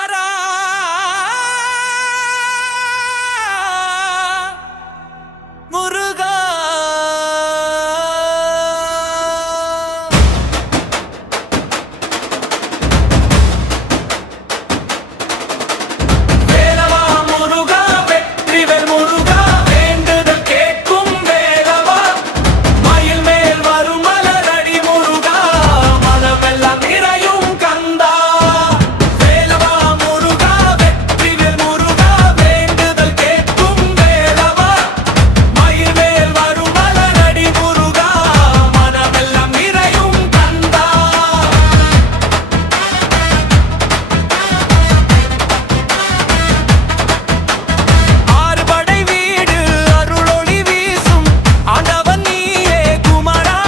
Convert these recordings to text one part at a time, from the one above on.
அரா முருகா வேலவா முருகா வெற்றிவேல் முருகா வேண்டுதல் கேட்கும் வேலவா மயில் மேல் வரும் மலரடி முருகா மனமெல்லாம் நிறையும் கந்தா வேலவா முருகா வெற்றிவேல் முருகா வேண்டுதல் கேட்கும் வேலவா மயில் மேல் வரும் மலரடி முருகா மனமெல்லாம் நிறையும் கந்தா ஆறுபடை வீடு அருளொளி வீசும் ஆண்டவன் நீயே குமரா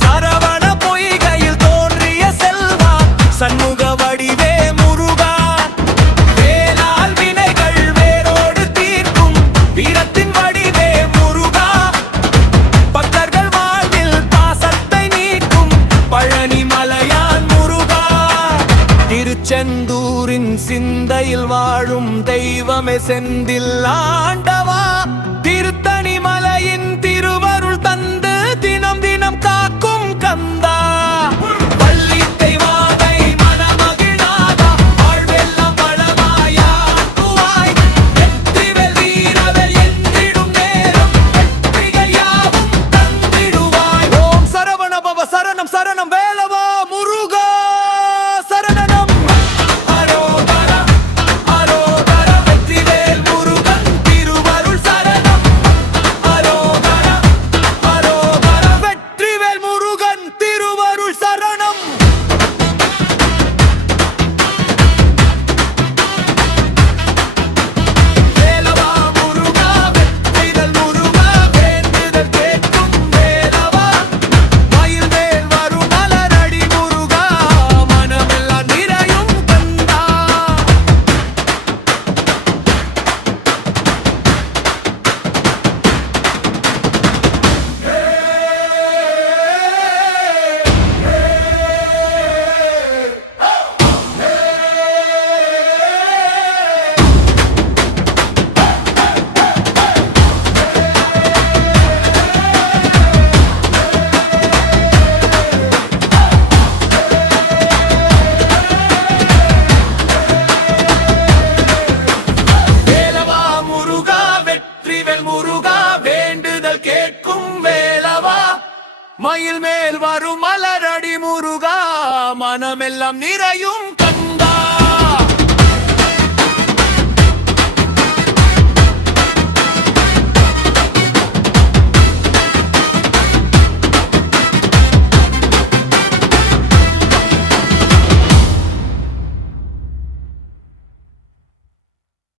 சரவண பொய்கையில் தோன்றிய செல்வா சண்முக வடிவே முருகா வேலால் வினைகள் வேரோடு தீர்க்கும் வீரத்தின் வடிவே முருகா பக்தர்கள் வாழ்வில் பாசத்தை நீக்கும் பழனி மலையான் முருகா திருச்செந்தூரின் சிந்தையில் வாழும் தெய்வமே செந்தில் ஆண்டவா திருத்தணி மலையின் திருவருள் தந்து தினம் தினம் காக்கும் கந்தா வள்ளி தெய்வானை மனமகிழாதா வாழ்வெல்லாம் வளமாயாக்குவாய் வெற்றிவேல் வீரவேல் என்றிடும் நேரம் வெற்றிகள் யாவும் தந்திடுவாய் ஓம் சரவண பவ சரணம் சரணம் வேலவா முருகா சரணம் அரோகரா அரோகரா வெற்றிவேல் முருகன் திருவருள் சரணம் அரோகரா அரோகரா வெற்றிவேல் முருகன் திருவருள் சரணம் வேலவா முருகா வெற்றிவேல் முருகா வேண்டுதல் கேட்கும் வேலவா மயில் மேல் வரும் மலரடி முருகா மனமெல்லாம் நிறையும் கந்தா வேலவா முருகா வெற்றிவேல் முருகா வேண்டுதல் கேட்கும் வேலவா மயில் மேல் வரும் மலரடி முருகா மனமெல்லாம் நிறையும்